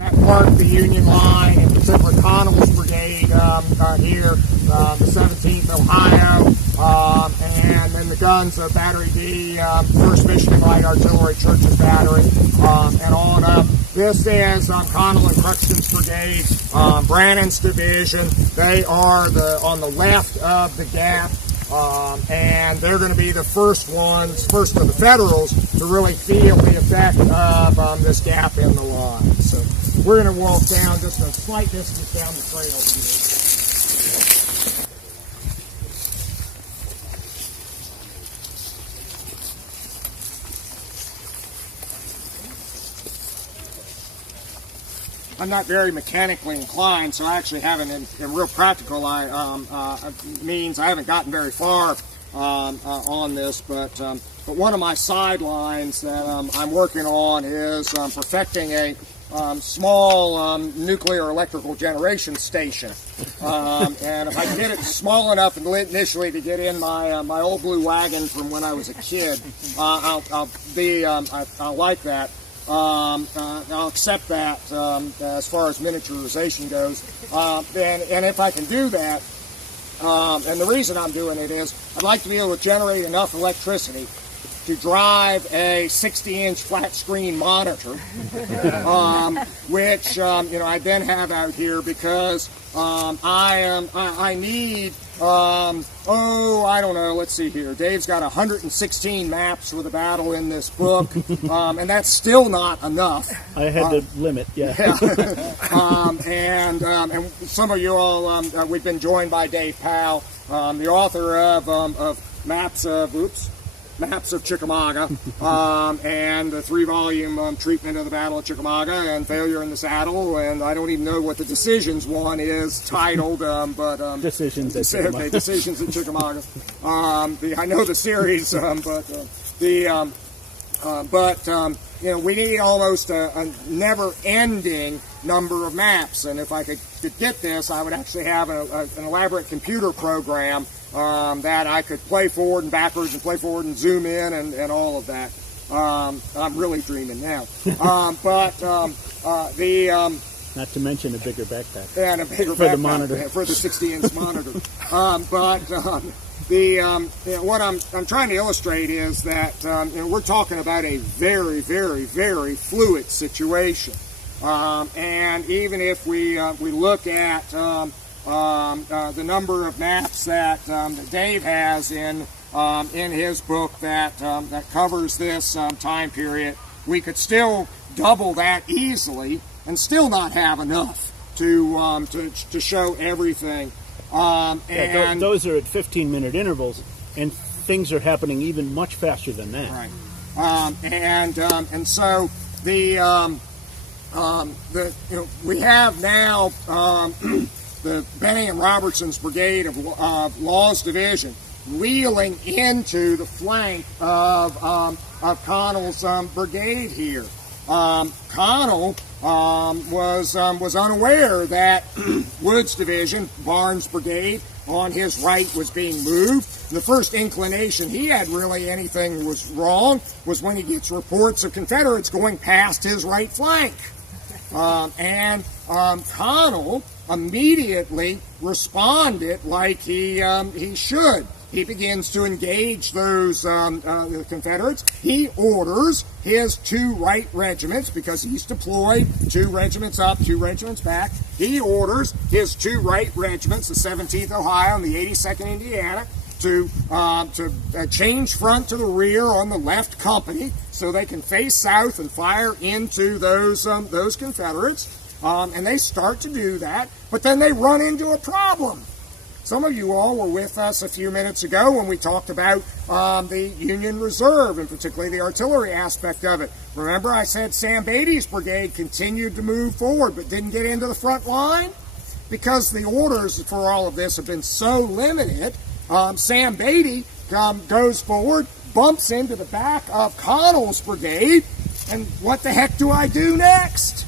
That marked the Union line, in particular Connell's Brigade here, the 17th Ohio, and then the guns of Battery D, 1st Michigan Light Artillery, Church's Battery, and on up. This is Connell and Cruxton's Brigade, Brannan's Division. They are on the left of the gap. And they're going to be the first of the Federals to really feel the effect of this gap in the line. So we're going to walk down just a slight distance down the trail here. I'm not very mechanically inclined, so I actually haven't, in real practical means, I haven't gotten very far on this, but one of my sidelines that I'm working on is perfecting a small nuclear electrical generation station. And if I can get it small enough initially to get in my old blue wagon from when I was a kid, I'll like that. I'll accept that as far as miniaturization goes. And if I can do that, and the reason I'm doing it is I'd like to be able to generate enough electricity to drive a 60-inch flat screen monitor, which I then have out here because I need I don't know, let's see here. Dave's got 116 maps for the battle in this book, and that's still not enough. I had to limit, yeah. And some of you all, we've been joined by Dave Powell, the author of Maps of Chickamauga, and the 3-volume treatment of the Battle of Chickamauga and Failure in the Saddle, and I don't even know what the Decisions one is titled, but Decisions at Chickamauga. Okay, Decisions at Chickamauga. I know the series, we need almost a never-ending number of maps, and if I could get this, I would actually have an elaborate computer program that I could play forward and backwards and play forward and zoom in and all of that. I'm really dreaming now. Not to mention a bigger backpack. And a bigger for backpack the monitor. For the 60-inch monitor. What I'm trying to illustrate is that we're talking about a very, very, very fluid situation. And even if we look at the number of maps that Dave has in his book that covers this time period, we could still double that easily and still not have enough to show everything. And those are at 15-minute intervals, and things are happening even much faster than that. Right. And so we have now the Benny and Robertson's Brigade of Law's Division wheeling into the flank of Connell's brigade here. Connell was unaware that Wood's division, Barnes' brigade, on his right was being moved. The first inclination he had really anything was wrong was when he gets reports of Confederates going past his right flank. And Connell immediately responded like he should. He begins to engage those Confederates. He orders his 2 right regiments, because he's deployed 2 regiments up, 2 regiments back. He orders his 2 right regiments, the 17th Ohio and the 82nd Indiana, to change front to the rear on the left company so they can face south and fire into those Confederates. And they start to do that, but then they run into a problem. Some of you all were with us a few minutes ago when we talked about the Union Reserve, and particularly the artillery aspect of it. Remember, I said Sam Beatty's brigade continued to move forward but didn't get into the front line? Because the orders for all of this have been so limited, Sam Beatty goes forward, bumps into the back of Connell's brigade, and what the heck do I do next?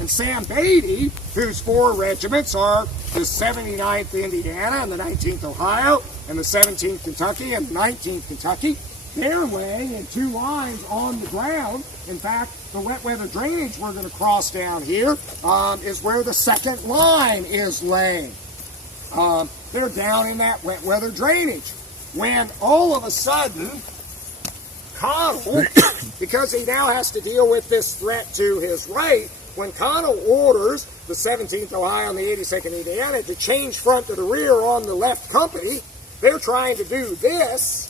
And Sam Beatty, whose 4 regiments are the 79th Indiana and the 19th Ohio and the 17th Kentucky and the 19th Kentucky, they're laying in 2 lines on the ground. In fact, the wet weather drainage we're going to cross down here is where the second line is laying. They're down in that wet weather drainage. When all of a sudden, Connell, because he now has to deal with this threat to his right, when Connell orders the 17th Ohio and the 82nd Indiana to change front to the rear on the left company, they're trying to do this.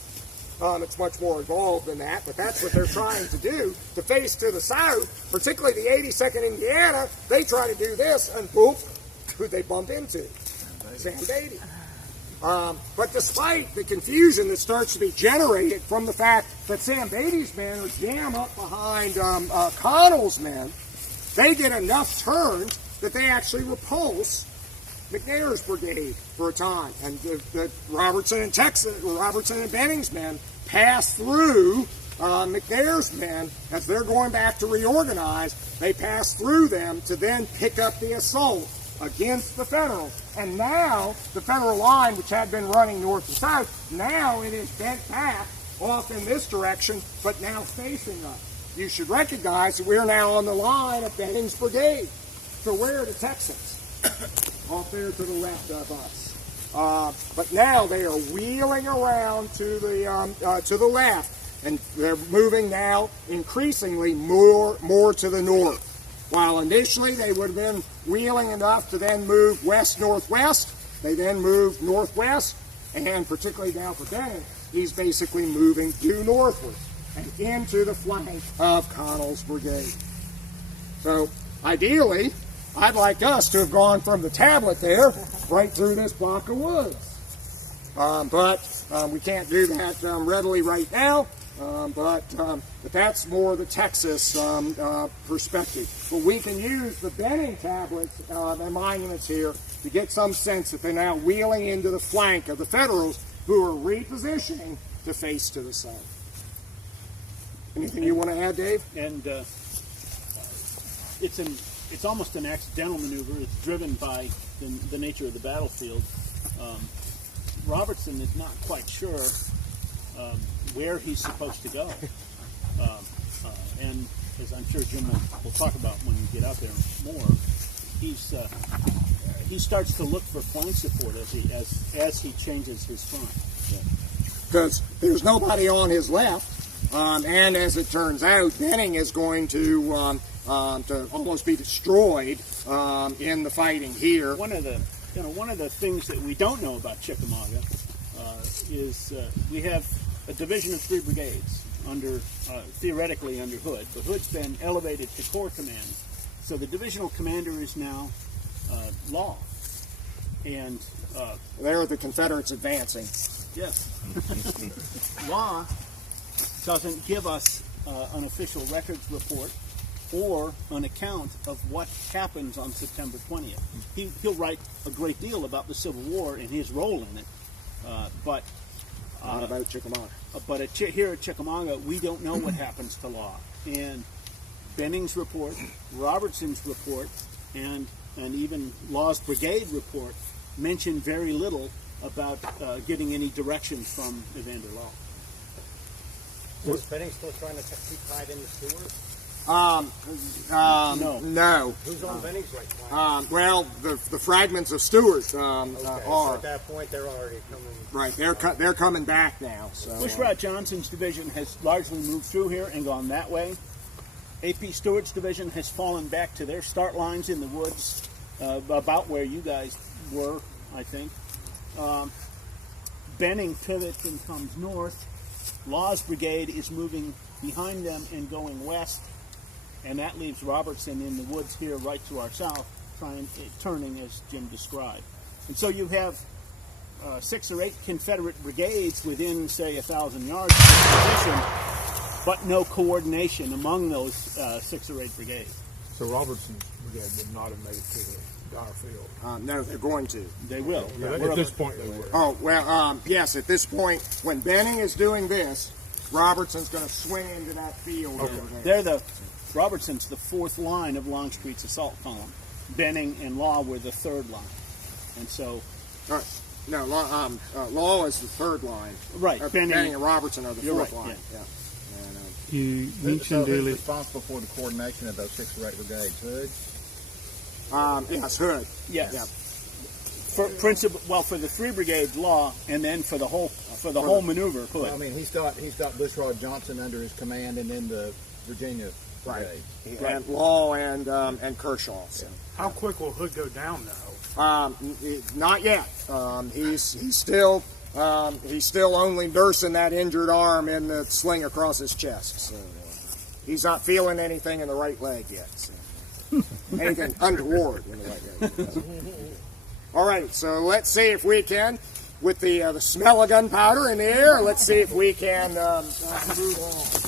It's much more involved than that, but that's what they're trying to do, to face to the south, particularly the 82nd Indiana. They try to do this, and boom, who they bump into? Sam Beatty. But despite the confusion that starts to be generated from the fact that Sam Beatty's men are jammed up behind Connell's men, they get enough turns that they actually repulse McNair's brigade for a time, and the Robertson and Benning's men pass through McNair's men as they're going back to reorganize. They pass through them to then pick up the assault against the Federals. And now the Federal line, which had been running north and south, now it is bent back off in this direction, but now facing us. You should recognize that we're now on the line of Benning's brigade. So where are the Texans? Off there to the left of us. But now they are wheeling around to the left, and they're moving now increasingly more to the north. While initially they would have been wheeling enough to then move west-northwest, they then moved northwest, and particularly now for Benning, he's basically moving due northward and into the flank of Connell's brigade. So ideally, I'd like us to have gone from the tablet there right through this block of woods. But we can't do that readily right now. But that's more the Texas perspective. But we can use the Benning tablets and monuments here to get some sense that they're now wheeling into the flank of the Federals, who are repositioning to face to the south. Anything you want to add, Dave? And it's almost an accidental maneuver. It's driven by the nature of the battlefield. Robertson is not quite sure where he's supposed to go. And as I'm sure Jim will talk about when we get out there more, he starts to look for flank support as he changes his front. Because there's nobody on his left, and as it turns out, Benning is going to almost be destroyed in the fighting here. One of the things that we don't know about Chickamauga is we have a division of 3 brigades theoretically under Hood, but Hood's been elevated to corps command, so the divisional commander is now Law, and there are the Confederates advancing. Yes, Law doesn't give us an official records report or an account of what happens on September 20th. He'll write a great deal about the Civil War and his role in it, but not about Chickamauga. But here at Chickamauga, we don't know what happens to Law. And Benning's report, Robertson's report, and even Law's brigade report mention very little about getting any direction from Evander Law. Is Benning still trying to keep tied in the Stewards? No. Who's on Benning's right flank? Well, the fragments of Stewart are. So at that point, they're already coming. Right, they're coming back now. So Bushrod Johnson's division has largely moved through here and gone that way. A.P. Stewart's division has fallen back to their start lines in the woods, about where you guys were, I think. Benning pivots and comes north. Law's brigade is moving behind them and going west, and that leaves Robertson in the woods here right to our south, turning as Jim described. And so you have 6 or 8 Confederate brigades within, say, 1,000 yards of this position, but no coordination among those 6 or 8 brigades. So Robertson's brigade would not have made it to the Dyer Field. no, they're going to. They will. At this point, they were. Oh, well, yes, at this point, when Benning is doing this, Robertson's going to swing into that field over there. Robertson's the 4th line of Longstreet's assault column. Benning and Law were the 3rd line. And so All right. No, Law is the third line. Right, Benning Benning. and Robertson are the You're fourth right, line. yeah. Yeah. And, You So mentioned who's earlier. responsible for the coordination of those 6 or 8 brigades? Hood? yes, Hood. Yes. Yeah. For the 3 brigade Law, and then for the whole maneuver, Hood. Well, I mean, he's got Bushrod Johnson under his command, and then the Virginia Right. brigade. And Law and Kershaw. So. How quick will Hood go down though? Not yet. He's still only nursing that injured arm in the sling across his chest. So he's not feeling anything in the right leg yet. So. Anything untoward in the right leg. All right, so let's see if we can, with the smell of gunpowder in the air, let's see if we can move on.